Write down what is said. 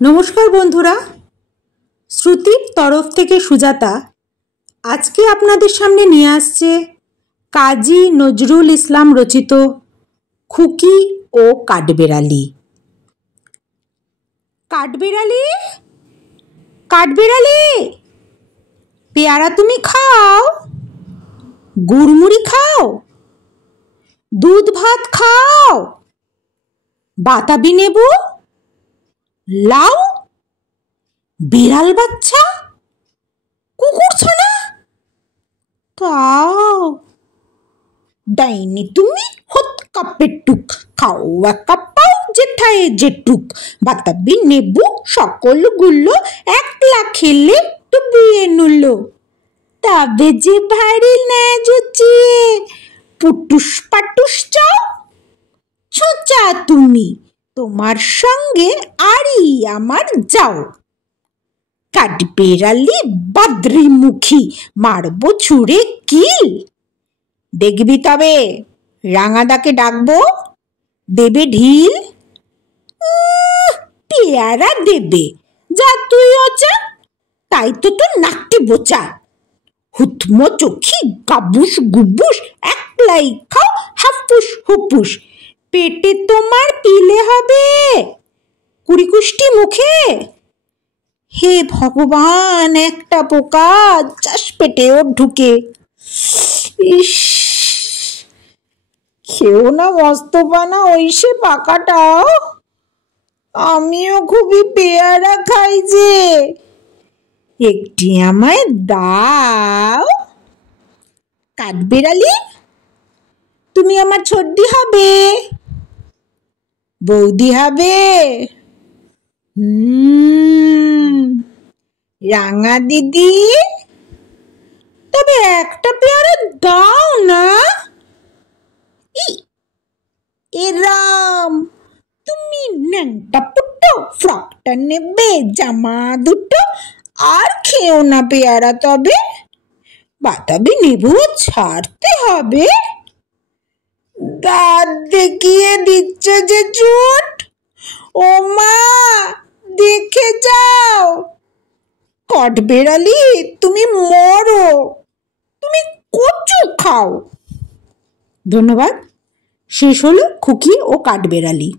নমস্কার বন্ধুরা, শ্রুতির তরফ থেকে সুজাতা আজকে আপনাদের সামনে নিয়ে আসছে কাজী নজরুল ইসলাম রচিত খুকি ও কাঠবেড়ালি। কাঠবেড়ালি, কাঠবেড়ালি, পেয়ারা তুমি খাও, গুড়মুড়ি খাও, দুধ ভাত খাও, বাতাবি নেবু, লাউ, বিড়াল বাচ্চা, কুকুর ছানা খাও। ডাইনি তুমি হতকা পেটুক, খাও একা পাও যেথায় যেটুক, বাতাবি নেবু সকলগুলো একলা খেলে ডুবিয়ে নুলো। তবে যে ভারী ন্যাজ উচিয়ে পুটুস পাটুস চাও, ছোচা তুমি তোমার সঙ্গে আরই আমার যাও। কাঠবেড়ালি বাদ্রিমুখী, মারবো ছুঁড়ে কিল। দেখবি তবে রাঙাদাকে ডাকবো, দেবে ঢিল। পেয়ারা দেবে, যা তুই ওচা, তাই তো তোর নাকটি বোচা। হুতমো চোখি গাবুস গুবুস, একলাই খাও হাফুস হুপুস। পেটে তোমার পিলে হবে, কুড়িকুষ্টি মুখে। হে ভগবান, একটা পোকা চাষ পেটেও ঢুকে। ইস, খেও না মস্তপানা ওইসে পাকাটাও। আমিও খুবই পেয়ারা খাই যে, একটি আমায় দাও। কাঠবেড়ালি, তুমি আমার ছোটদি হবে, বৌদি হবে। রাঙা দিদি, তবে একটা পেয়ারা দাও না। এরাম তুমি ন্যাংটা পুট্টো, ফ্রকটা নেবে, জামা দুটো, আর খেও না পেয়ারা তবে। বাতাবি নেবু ছাড়তে হবে। দাঁত দেখিয়ে দিচ্ছ যে চুট, ও মা দেখে যাও। কাঠবেড়ালি তুমি মরো, তুমি কচু খাও। ধন্যবাদ। শেষ হলো খুকি ও কাঠবেড়ালি।